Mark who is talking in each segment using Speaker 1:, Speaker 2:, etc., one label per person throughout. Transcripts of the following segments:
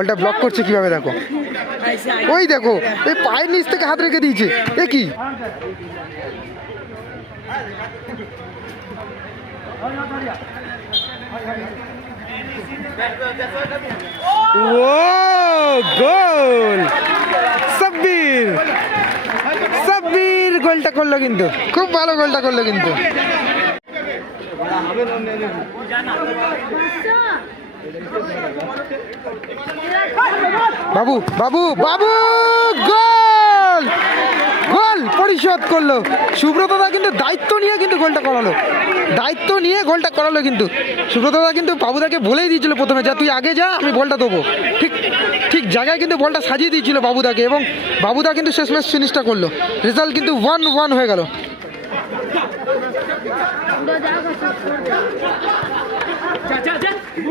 Speaker 1: বলটা ব্লক করছে কীভাবে দেখো? ওই দেখো এই পায়ের নিচ থেকে হাত রেখে দিয়েছে। এ কি? ও গোল সাব্বির! সাব্বির গোলটা করল কিন্তু। খুব ভালো গোলটা করল কিন্তু। বাবু বাবু বাবু, গোল! গোল! পরিশোধ করল। সুব্রত দা কিন্তু দায়িত্ব নিয়ে কিন্তু গোলটা করালো। দায়িত্ব নিয়ে গোলটা করালো কিন্তু। সুব্রত দা কিন্তু বাবুদাকে বলেই দিয়েছিল প্রথমে, যা, তুই আগে যা, আমি বলটা দেবো। ঠিক ঠিক জায়গায় কিন্তু বলটা সাজিয়ে দিয়েছিল বাবুদাকে এবং বাবুদা কিন্তু শেষ ম্যাচ ফিনিশটা করল। রেজাল্ট কিন্তু ওয়ান ওয়ান হয়ে গেল।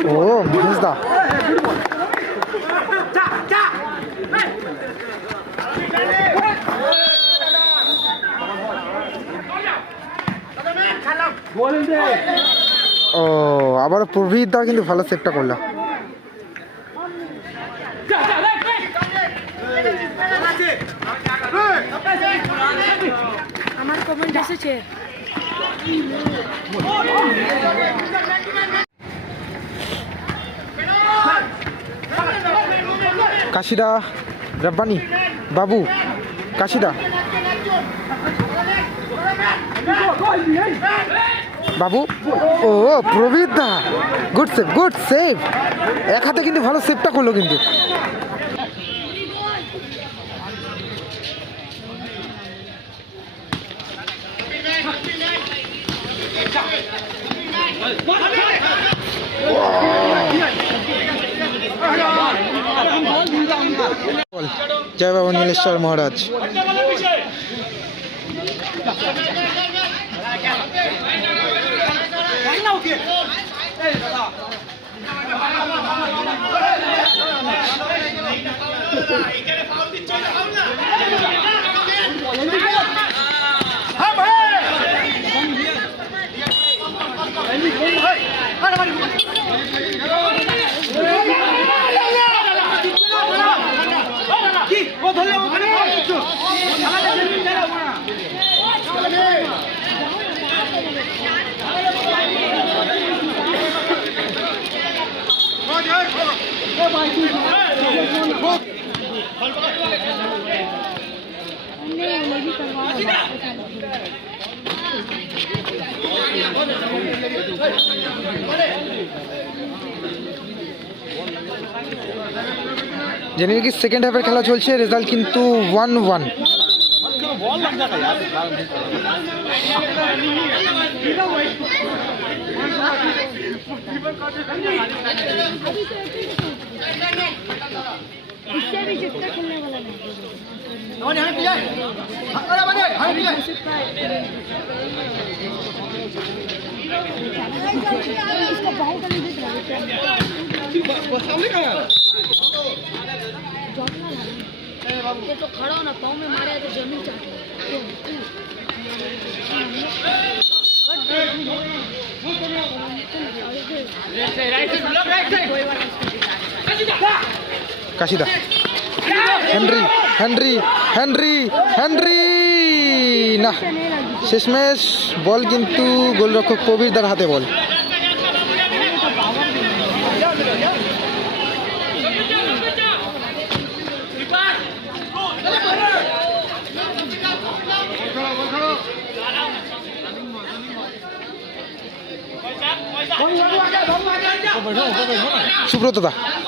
Speaker 1: ও মহেশদা ও আবার প্রবৃত দা কিন্তু ভালো সেভটা করল
Speaker 2: আমার কমেন্ট এসেছে
Speaker 1: কাশিদা, রব্বানি, বাবু, কাশিদা। বাবু, ও প্রবীর দা। গুড সেভ গুড সেভ এক হাতে কিন্তু ভালো সেভটা করল কিন্তু। জয় বাবা নীলেশ্বর মহারাজ। জেনে কি সেকেন্ড হাফের খেলা চলছে রেজাল্ট কিন্তু ওয়ান ওয়ান
Speaker 2: इससे भी जितना खेलने वाला नहीं नौने हाई पिजाए अरे बने हाई पिजाए इसको बहुत अंदर दे दो सामने कहाँ ये तो खड़ा हो ना पाँव में मारे तो ज़मीन
Speaker 1: चाटे right side right side Kashida. Henry Henry Henry Henry না শেষমেশ বল কিন্তু গোলরক্ষক কবিরদার হাতে বল সুব্রত দা
Speaker 2: अभी तो वो जैसे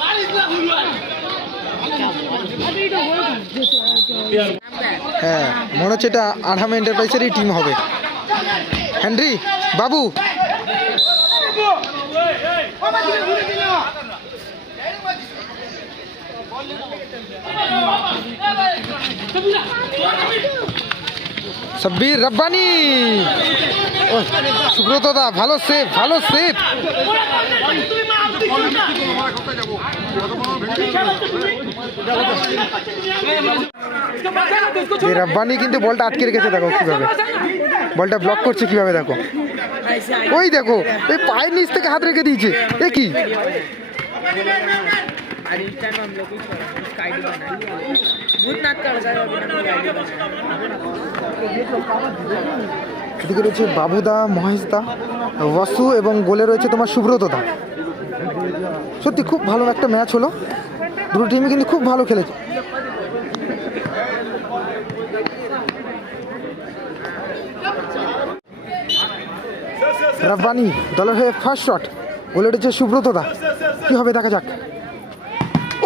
Speaker 1: হ্যাঁ মনে হচ্ছে এটা আঠাম এন্টারপ্রাইজেরই টিম হবে। হেনরি বাবু। সাব্বির রব্বানি। ও, সুব্রত দা ভালো সেফ ভালো এই রব্বানি কিন্তু বলটা আটকে রেখেছে, দেখো কীভাবে। বলটা ব্লক করছে কীভাবে, দেখো। ওই দেখো, এই পায়ের নিচ থেকে হাত রেখে দিয়েছে। এ কি? রয়েছে বাবুদা, মহেশদা, বসু এবং গোলে রয়েছে তোমার সুব্রত দা সত্যি খুব ভালো একটা ম্যাচ হলো। দুটো টিমই কিন্তু খুব ভালো খেলেছে। রাব্বানি, দলের হয়ে ফার্স্ট শট গোলে রয়েছে সুব্রতদা কি হবে দেখা যাক।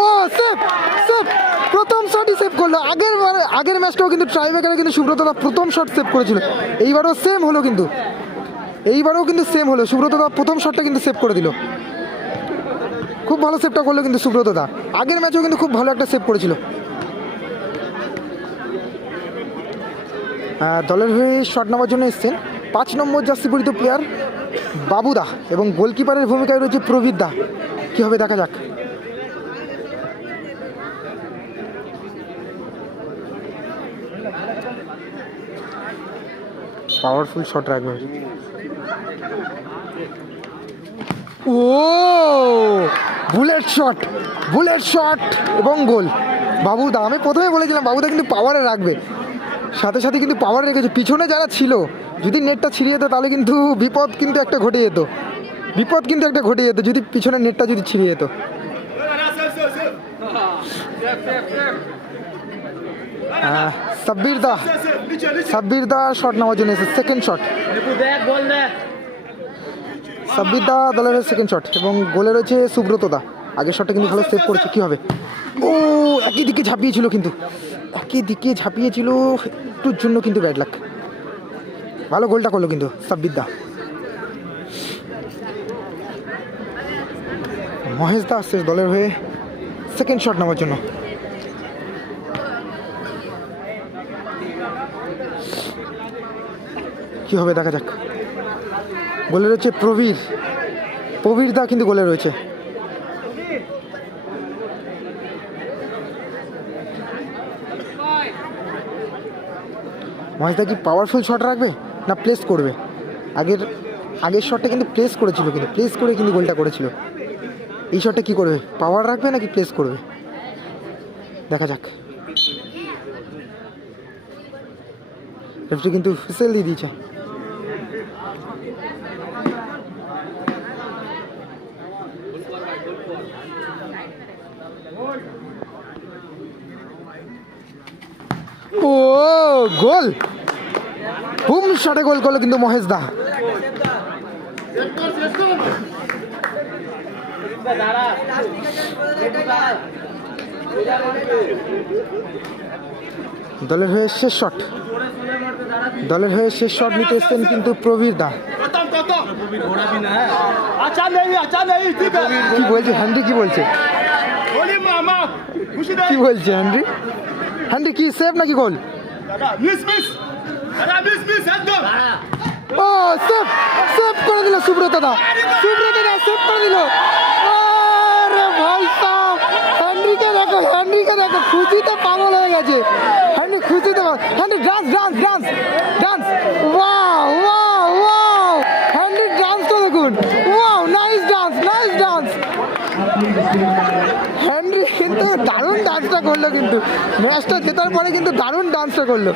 Speaker 1: ও সেফ সেফ প্রথম শটই সেভ করল। আগের আগের ম্যাচটাও কিন্তু ট্রাই ট্রাইব্রেকারে কিন্তু সুব্রতদা প্রথম শট সেভ করেছিল। এইবারও সেম হলো কিন্তু। এইবারও কিন্তু সেম হলো। সুব্রতদা প্রথম শটটা কিন্তু সেভ করে দিল। খুব ভালো সেভটা করল কিন্তু সুব্রত দা। আগের ম্যাচেও কিন্তু খুব ভালো একটা সেভ করেছিল। দলের হয়ে শট নেওয়ার জন্য এসছেন পাঁচ নম্বর জার্সি পরিত প্লেয়ার বাবুদা এবং গোলকিপারের ভূমিকায় রয়েছে প্রবীর দা। কী হবে দেখা যাক। পাওয়ারফুল শট রাখবে। ও! বুলেট শট বুলেট শট এবং গোল। বাবুদা আমি প্রথমে বলেছিলাম, বাবুদা কিন্তু পাওয়ারে রাখবে। সাথে সাথে কিন্তু পাওয়ারে রেখেছে। পিছনে যারা ছিল, যদি নেটটা ছিঁড়ে যেত তাহলে কিন্তু বিপদ কিন্তু একটা ঘটে যেত। বিপদ কিন্তু একটা ঘটে যেত, যদি পিছনের নেটটা যদি ছিঁড়ে যেত। সাব্বির দা সাব্বির দা শট নেওয়ার জন্য এসেছে। সেকেন্ড শট সাব্বির দা দলের সেকেন্ড শট এবং গোলে রয়েছে সুব্রত দা আগের শটটা কিন্তু ভালো সেভ করেছে, কী হবে? ও, একই দিকে ঝাঁপিয়েছিল কিন্তু। একই দিকে ঝাঁপিয়েছিল, একটুর জন্য কিন্তু ব্যাড লাক ভালো গোলটা করল কিন্তু সাব্বির দা মহেশ দা আসছে দলের হয়ে সেকেন্ড শট নেওয়ার জন্য। কি হবে, দেখা যাক। গোলে রয়েছে প্রবীর। প্রবীর দা কিন্তু গোলে রয়েছে। মহেশদা কি পাওয়ারফুল শট রাখবে না প্লেস করবে? আগের আগের শটটা কিন্তু প্লেস করেছিল কিন্তু প্লেস করে কিন্তু গোলটা করেছিল। এই শটটা কি করবে? পাওয়ার রাখবে নাকি প্লেস করবে? দেখা যাক। রেফটি কিন্তু হুইসেল দিয়ে দিয়েছে। ও গোল। বুম শটে গোল করল কিন্তু মহেশ দা। দলের হয়ে শেষ শট দলের হয়ে শেষ শট নিতে এসছেন কিন্তু প্রবীর দা। কি বলছে হ্যান্ডি কি বলছে? কি বলছে হ্যান্ডি হ্যান্ডি কি সেভ নাকি গোল ও সেভ সেভ করে দিল সুব্রত দা। সুব্রত দা সেভ করে দিল। আরে ভাই সাহেব হ্যান্ডিকে দেখো হ্যান্ডিকে দেখো খুশিতে পাগল হয়ে গেছে। হ্যান্ডি খুশিতে হ্যান্ডি ডান্স ডান্স কিন্তু ম্যাচটা জেতার পরে কিন্তু দারুণ ডান্সটা করল।